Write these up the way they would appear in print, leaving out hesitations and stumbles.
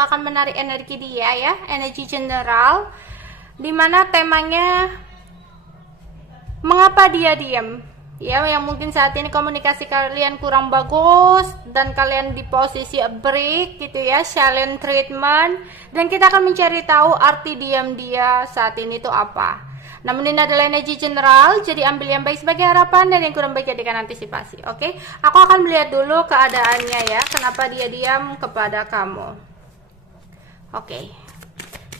aku akan menarik energi dia ya, energi general, dimana temanya mengapa dia diam. Ya, yang mungkin saat ini komunikasi kalian kurang bagus dan kalian di posisi break gitu ya, silent treatment, dan kita akan mencari tahu arti diam dia saat ini itu apa. Namun ini adalah energi general, jadi ambil yang baik sebagai harapan dan yang kurang baik jadikan antisipasi. Oke, aku akan melihat dulu keadaannya ya, kenapa dia diam kepada kamu. Oke,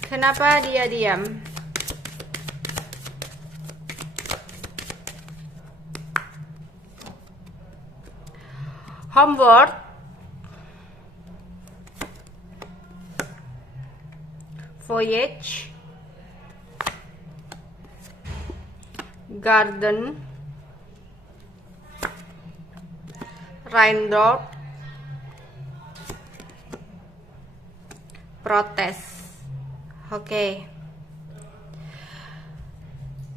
kenapa dia diam? Homeward, voyage, garden, raindrop, protes. Oke.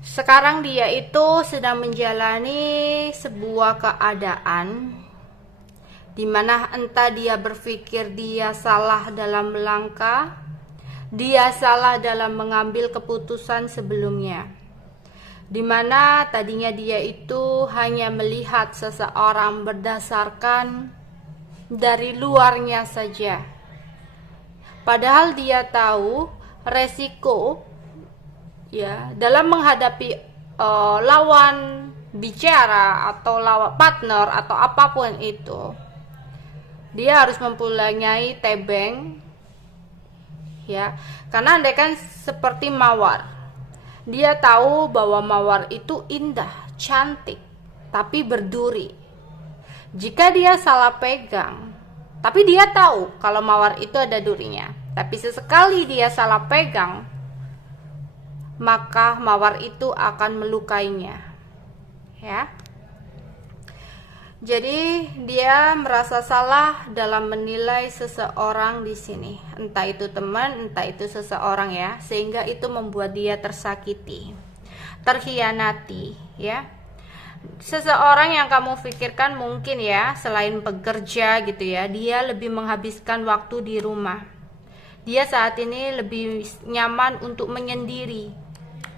Sekarang dia itu sedang menjalani sebuah keadaan dimana entah dia berpikir dia salah dalam melangkah, dia salah dalam mengambil keputusan sebelumnya, dimana tadinya dia itu hanya melihat seseorang berdasarkan dari luarnya saja, padahal dia tahu resiko ya dalam menghadapi lawan bicara atau lawan partner atau apapun itu. Dia harus mempunyai tebeng ya, karena andaikan seperti mawar, dia tahu bahwa mawar itu indah, cantik, tapi berduri. Jika dia salah pegang, tapi dia tahu kalau mawar itu ada durinya, tapi sesekali dia salah pegang, maka mawar itu akan melukainya ya. Jadi dia merasa salah dalam menilai seseorang di sini, entah itu teman, entah itu seseorang ya, sehingga itu membuat dia tersakiti, terkhianati ya. Seseorang yang kamu pikirkan mungkin ya, selain bekerja gitu ya, dia lebih menghabiskan waktu di rumah. Dia saat ini lebih nyaman untuk menyendiri.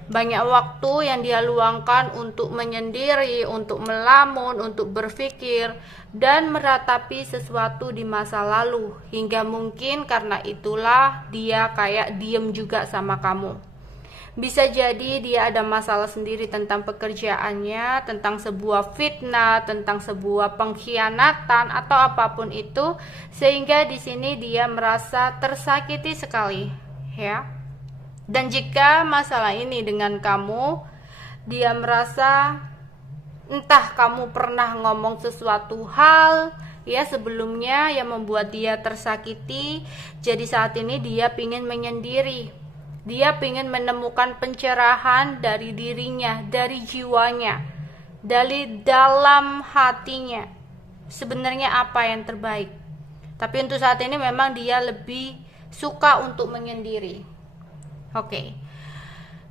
Banyak waktu yang dia luangkan untuk menyendiri, untuk melamun, untuk berpikir dan meratapi sesuatu di masa lalu, hingga mungkin karena itulah dia kayak diem juga sama kamu. Bisa jadi dia ada masalah sendiri tentang pekerjaannya, tentang sebuah fitnah, tentang sebuah pengkhianatan atau apapun itu, sehingga di sini dia merasa tersakiti sekali ya. Dan jika masalah ini dengan kamu, dia merasa entah kamu pernah ngomong sesuatu hal ya sebelumnya yang membuat dia tersakiti, jadi saat ini dia ingin menyendiri. Dia ingin menemukan pencerahan dari dirinya, dari jiwanya, dari dalam hatinya. Sebenarnya apa yang terbaik? Tapi untuk saat ini memang dia lebih suka untuk menyendiri. Oke.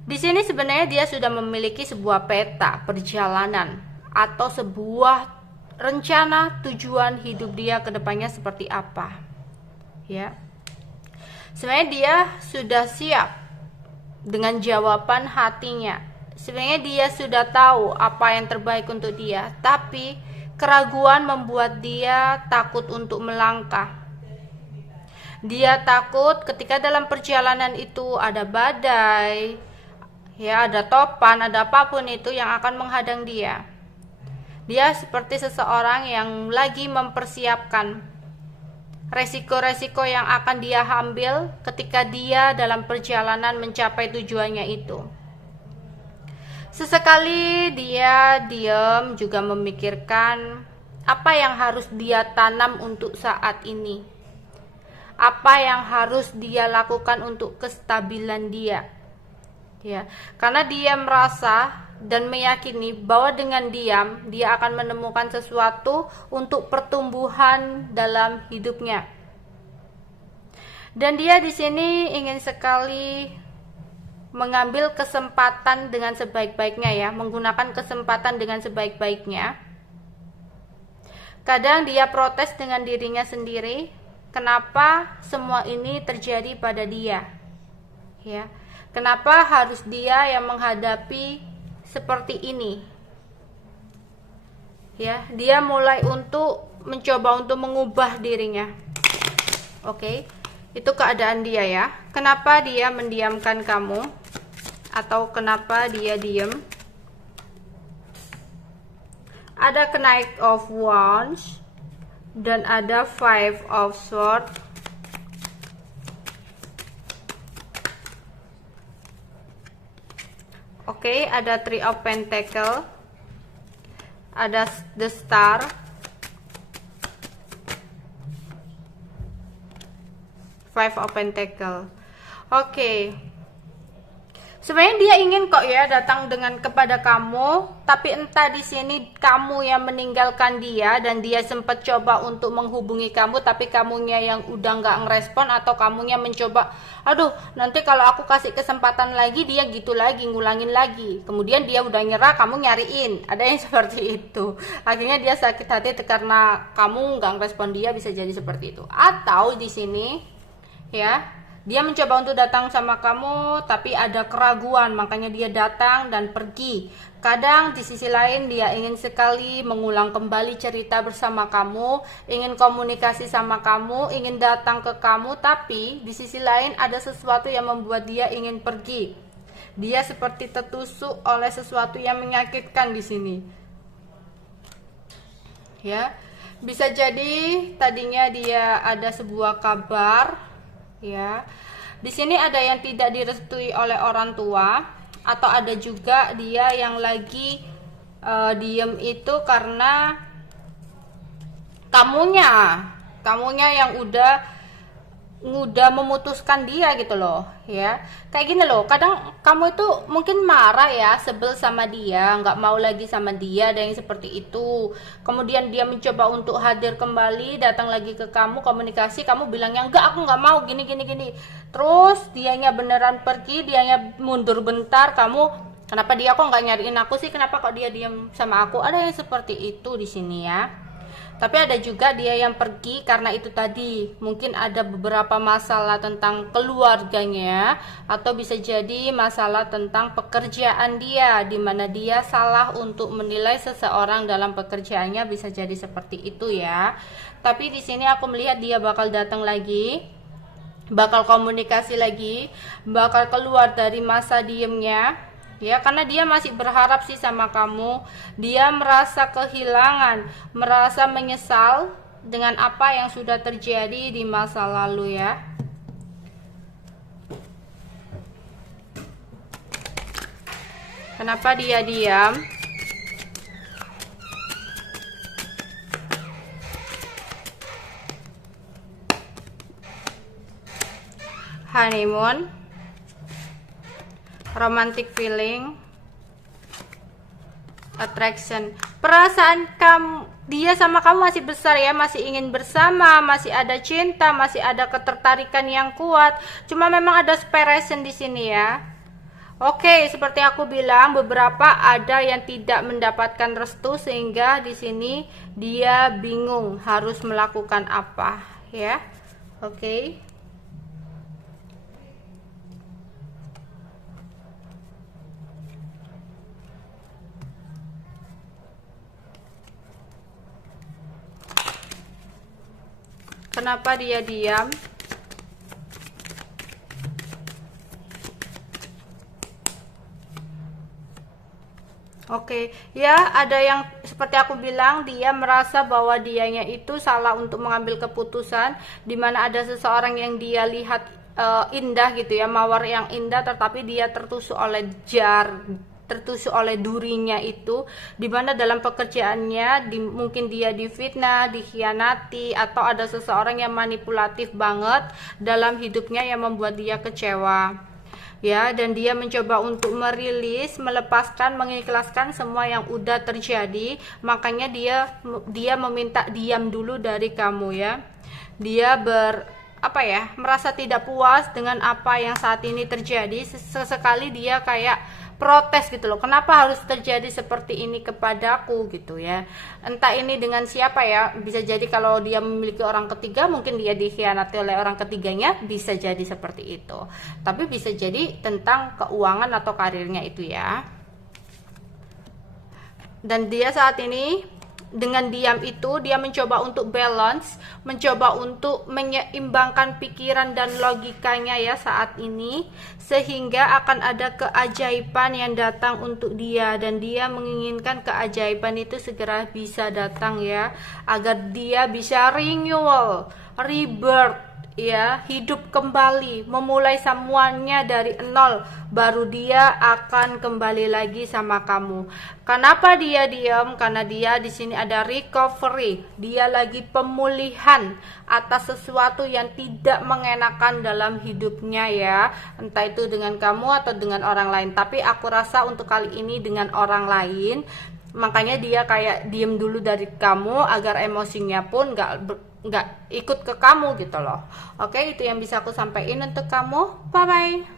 Di sini sebenarnya dia sudah memiliki sebuah peta perjalanan atau sebuah rencana tujuan hidup dia ke depannya seperti apa. Ya. Sebenarnya dia sudah siap dengan jawaban hatinya. Sebenarnya dia sudah tahu apa yang terbaik untuk dia, tapi keraguan membuat dia takut untuk melangkah. Dia takut ketika dalam perjalanan itu ada badai, ya ada topan, ada apapun itu yang akan menghadang dia. Dia seperti seseorang yang lagi mempersiapkan resiko-resiko yang akan dia ambil ketika dia dalam perjalanan mencapai tujuannya itu. Sesekali dia diam juga memikirkan apa yang harus dia tanam untuk saat ini. Apa yang harus dia lakukan untuk kestabilan dia ya, karena dia merasa dan meyakini bahwa dengan diam dia akan menemukan sesuatu untuk pertumbuhan dalam hidupnya. Dan dia di sini ingin sekali mengambil kesempatan dengan sebaik-baiknya ya, menggunakan kesempatan dengan sebaik-baiknya. Kadang dia protes dengan dirinya sendiri, kenapa semua ini terjadi pada dia, ya. Kenapa harus dia yang menghadapi seperti ini, ya. Dia mulai untuk mencoba untuk mengubah dirinya. Oke, itu keadaan dia ya. Kenapa dia mendiamkan kamu, atau kenapa dia diam? Ada Knight of Wands dan ada Five of Swords. Oke, ada Three of Pentacle, ada The Star, Five of Pentacle. Oke. Sebenarnya dia ingin kok ya datang dengan kepada kamu, tapi entah di sini kamu yang meninggalkan dia dan dia sempat coba untuk menghubungi kamu, tapi kamunya yang udah nggak ngerespon, atau kamunya mencoba, aduh nanti kalau aku kasih kesempatan lagi dia gitu lagi, ngulangin lagi, kemudian dia udah nyerah, kamu nyariin, ada yang seperti itu. Akhirnya dia sakit hati karena kamu nggak ngerespon dia, bisa jadi seperti itu. Atau di sini ya, dia mencoba untuk datang sama kamu, tapi ada keraguan, makanya dia datang dan pergi. Kadang di sisi lain dia ingin sekali mengulang kembali cerita bersama kamu, ingin komunikasi sama kamu, ingin datang ke kamu, tapi di sisi lain ada sesuatu yang membuat dia ingin pergi. Dia seperti tertusuk oleh sesuatu yang menyakitkan di sini. Ya, bisa jadi tadinya dia ada sebuah kabar. Ya, di sini ada yang tidak direstui oleh orang tua, atau ada juga dia yang lagi diem itu karena kamunya yang udah memutuskan dia gitu loh, ya. Kayak gini loh, kadang kamu itu mungkin marah ya, sebel sama dia, nggak mau lagi sama dia, ada yang seperti itu. Kemudian dia mencoba untuk hadir kembali, datang lagi ke kamu, komunikasi, kamu bilangnya enggak, aku nggak mau, gini. Terus dianya beneran pergi, dianya mundur bentar, kamu, kenapa dia kok nggak nyariin aku sih, kenapa kok dia diam sama aku, ada yang seperti itu di sini ya. Tapi ada juga dia yang pergi karena itu tadi, mungkin ada beberapa masalah tentang keluarganya, atau bisa jadi masalah tentang pekerjaan dia, di mana dia salah untuk menilai seseorang dalam pekerjaannya, bisa jadi seperti itu ya. Tapi di sini aku melihat dia bakal datang lagi, bakal komunikasi lagi, bakal keluar dari masa diemnya. Ya, karena dia masih berharap sih sama kamu. Dia merasa kehilangan, merasa menyesal dengan apa yang sudah terjadi di masa lalu ya. Kenapa dia diam? Honeymoon, romantic feeling, attraction. Perasaan dia sama kamu masih besar ya, masih ingin bersama, masih ada cinta, masih ada ketertarikan yang kuat. Cuma memang ada separation di sini ya. Oke, seperti aku bilang, beberapa ada yang tidak mendapatkan restu, sehingga di sini dia bingung harus melakukan apa ya. Oke. Kenapa dia diam? Oke, ya ada yang seperti aku bilang, dia merasa bahwa dianya itu salah untuk mengambil keputusan, dimana ada seseorang yang dia lihat indah gitu ya, mawar yang indah, tetapi dia tertusuk oleh durinya itu, dimana dalam pekerjaannya mungkin dia difitnah, dikhianati, atau ada seseorang yang manipulatif banget dalam hidupnya yang membuat dia kecewa ya. Dan dia mencoba untuk merilis, melepaskan, mengikhlaskan semua yang udah terjadi, makanya dia meminta diam dulu dari kamu ya. Dia merasa tidak puas dengan apa yang saat ini terjadi. Sesekali dia kayak protes gitu loh, kenapa harus terjadi seperti ini kepadaku gitu ya. Entah ini dengan siapa ya, bisa jadi kalau dia memiliki orang ketiga, mungkin dia dikhianati oleh orang ketiganya, bisa jadi seperti itu. Tapi bisa jadi tentang keuangan atau karirnya itu ya. Dan dia saat ini dengan diam itu dia mencoba untuk balance, mencoba untuk menyeimbangkan pikiran dan logikanya ya saat ini, sehingga akan ada keajaiban yang datang untuk dia, dan dia menginginkan keajaiban itu segera bisa datang ya, agar dia bisa renewal, rebirth ya, hidup kembali, memulai semuanya dari nol, baru dia akan kembali lagi sama kamu. Kenapa dia diam? Karena dia di sini ada recovery, dia lagi pemulihan atas sesuatu yang tidak mengenakan dalam hidupnya ya, entah itu dengan kamu atau dengan orang lain. Tapi aku rasa untuk kali ini dengan orang lain, makanya dia kayak diem dulu dari kamu agar emosinya pun nggak ikut ke kamu gitu loh. Oke, itu yang bisa aku sampaikan untuk kamu. Bye bye.